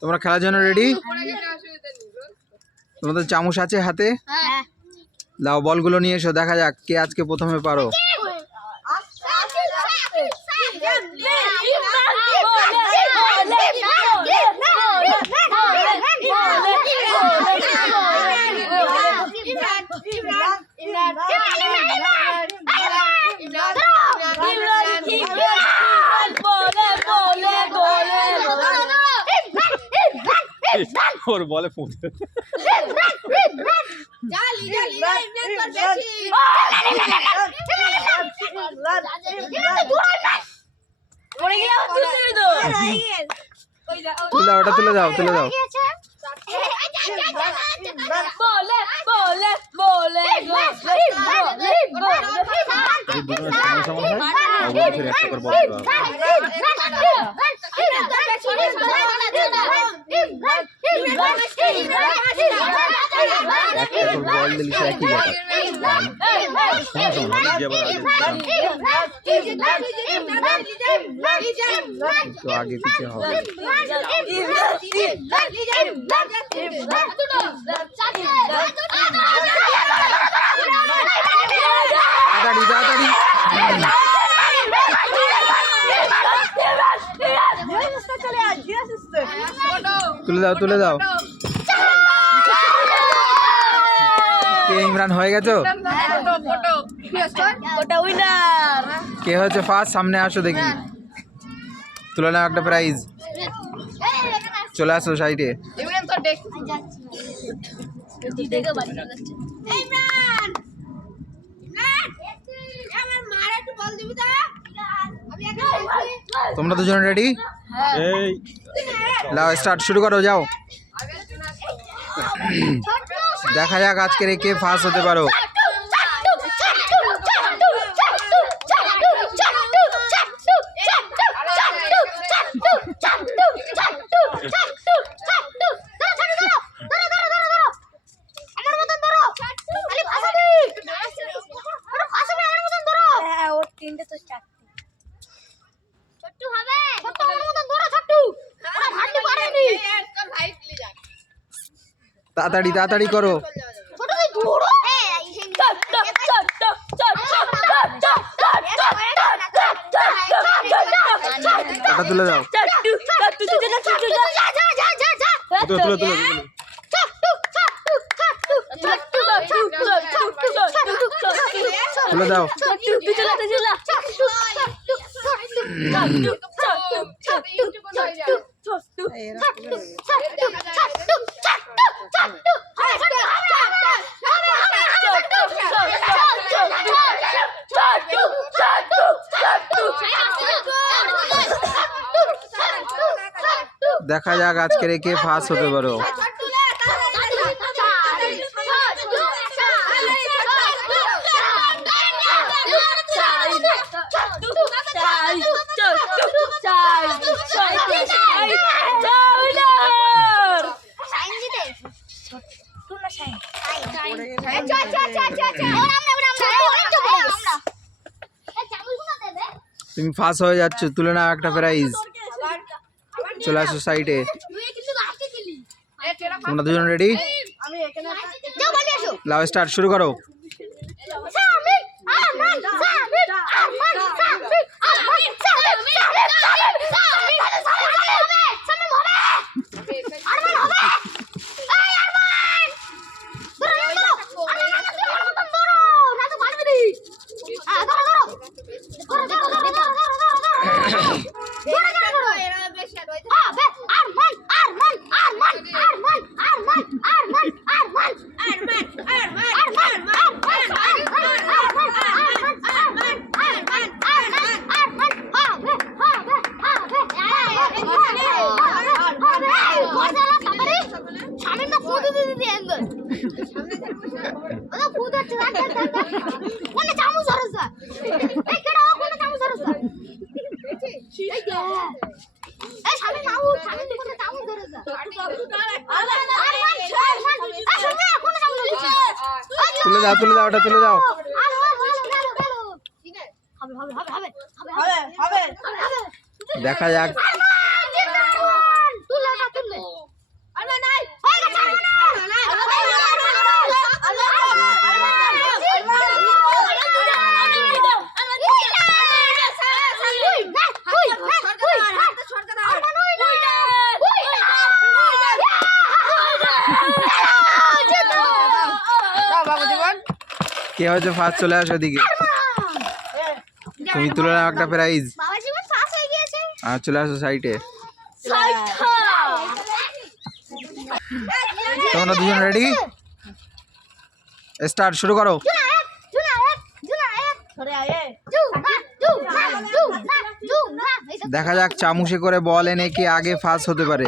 তোমরা খেলার জন্য রেডি? তোমাদের চামচ আছে হাতে? দাও বলগুলো নিয়ে এসো, দেখা যাক কে আজকে প্রথমে পারো। ওর বলে ফোন তুলে দাও, তুলে দাও। বল দিলি সে একই ব্যাপার। তো আগে পিছিয়ে হবে। তাড়াতাড়ি তাড়াতাড়ি তুলে দাও, তুলে দাও। ইমরান হয়ে গেছো? কে হচ্ছে ফার্স্ট? সামনে আসো দেখি, তুলে নাও একটা প্রাইজ। চলে আসো সাইডে। তোমরা দুজন রেডি? লাও স্টার্ট, শুরু করো, যাও। দেখা যাক আজকের কে ফার্স্ট হতে পারো। তাড়াতাড়ি তাড়াতাড়ি করো। ওটা তুলে দাও, তুলে দাও। দেখা যাক আজকের কে ফার্স্ট হতে পারো। তুমি ফার্স্ট হয়ে যাচ্ছ, তুলে নাও একটা প্রাইজ। চলে আসো সাইডে। তোমরা দুজন রেডি? লাও স্টার্ট, শুরু করো। তুলে দাও, তুলে দাও, ওটা তুলে দাও। দেখা যাক কে হচ্ছে ফার্স্ট চলে আসো এদিকে তুমি তুলে নাও একটা প্রাইজ আর চলে আসো সাইডে তোমরা দুজন রেডি স্টার্ট শুরু করো দেখা যাক চামচে করে বল এনে কে আগে ফার্স্ট হতে পারে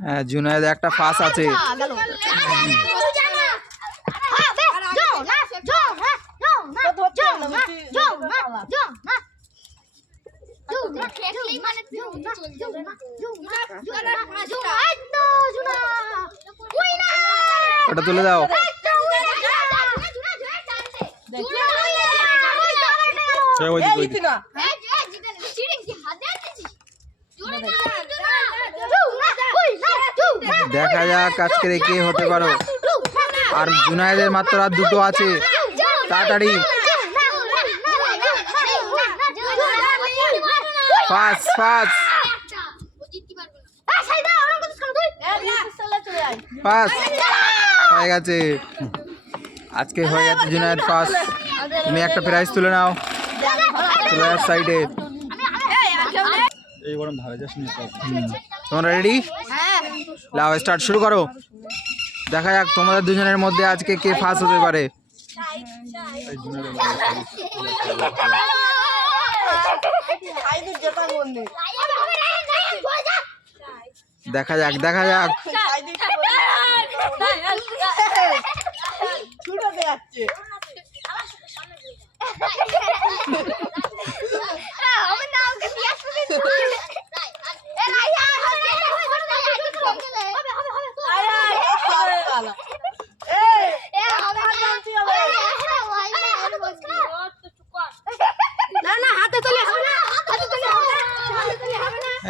হ্যাঁ জুনায়েদ একটা ফাঁস আছে ওটা তুলে দাও দেখা যাক আজকের কে হতে পারো আর জুনায়েদের মাত্র আর দুটো আছে তাড়াতাড়ি ফাস্ট ফাস্ট ফাস্ট হয়ে গেছে আজকে হয়ে গেছে জুনায়েদ ফাস্ট তুমি একটা প্রাইজ তুলে নাও চলে আস সাইডে তোমরা রেডি লাও স্টার্ট শুরু করো দেখা যাক তোমাদের দুজনের মধ্যে আজকে কে ফার্স্ট হতে পারে দেখা যাক দেখা যাক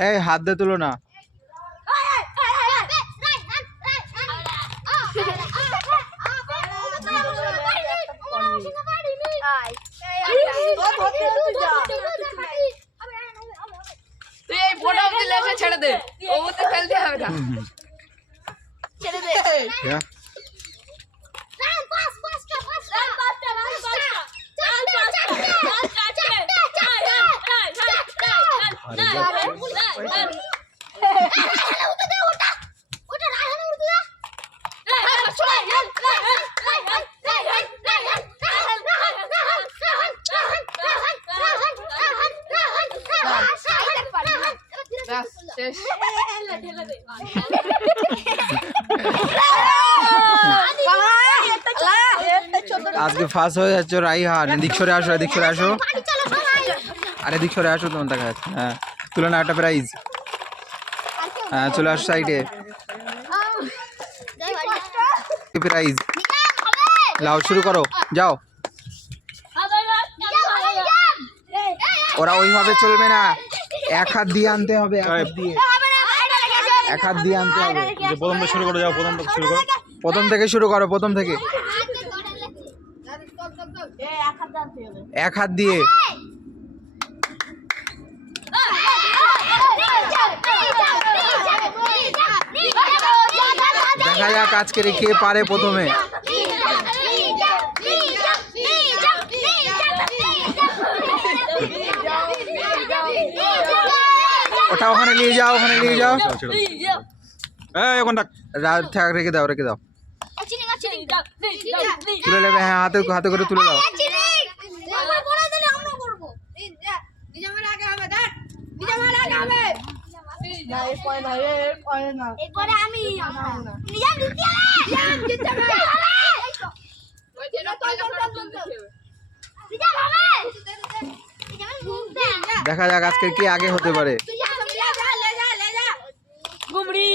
এই হাত দিয়ে তুলো না ছেড়ে দে ও তো ফেলতে হবে না ছেড়ে দে আজকে ফার্স্ট হয়ে যাচ্ছে রাইহান এদিক সরে আসো এদিক সরে আসো আরে এদিক সরে আসো তোমার দেখা যাচ্ছে হ্যাঁ তুলে না একটা প্রাইজ হ্যাঁ চলে আসো সাইডে প্রাইজ লাও শুরু করো যাও ওরা ওইভাবে চলবে না এক হাত দিয়ে আনতে হবে এক হাত দিয়ে আনতে হবে প্রথম থেকে শুরু করো যাও প্রথম থেকে শুরু করো প্রথম থেকে এক হাত দিয়ে দেখা যাক আজকের কে পারে প্রথমে ওটা ওখানে নিয়ে যাও ওখানে নিয়ে যাও এখন রেখে দাও রেখে দাও তুলে নেবে, হ্যাঁ হাতে হাতে করে তুলে দাও। এরপরে আমি নিজাম জিততে হবে নিজাম হবে দেখা যাক আজকে কি আগে হতে পারে। গুমড়ি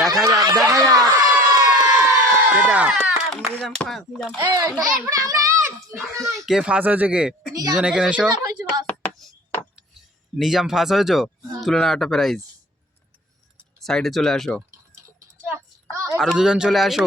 দেখা যাক দেখা যাক এটা কে ফার্স্ট হয়েছে, কে দুজন এখানে এসো। নিজাম ফার্স্ট হয়েছো, তুলে নাও একটা প্রাইজ। সাইডে চলে আসো, আরো দুজন চলে আসো।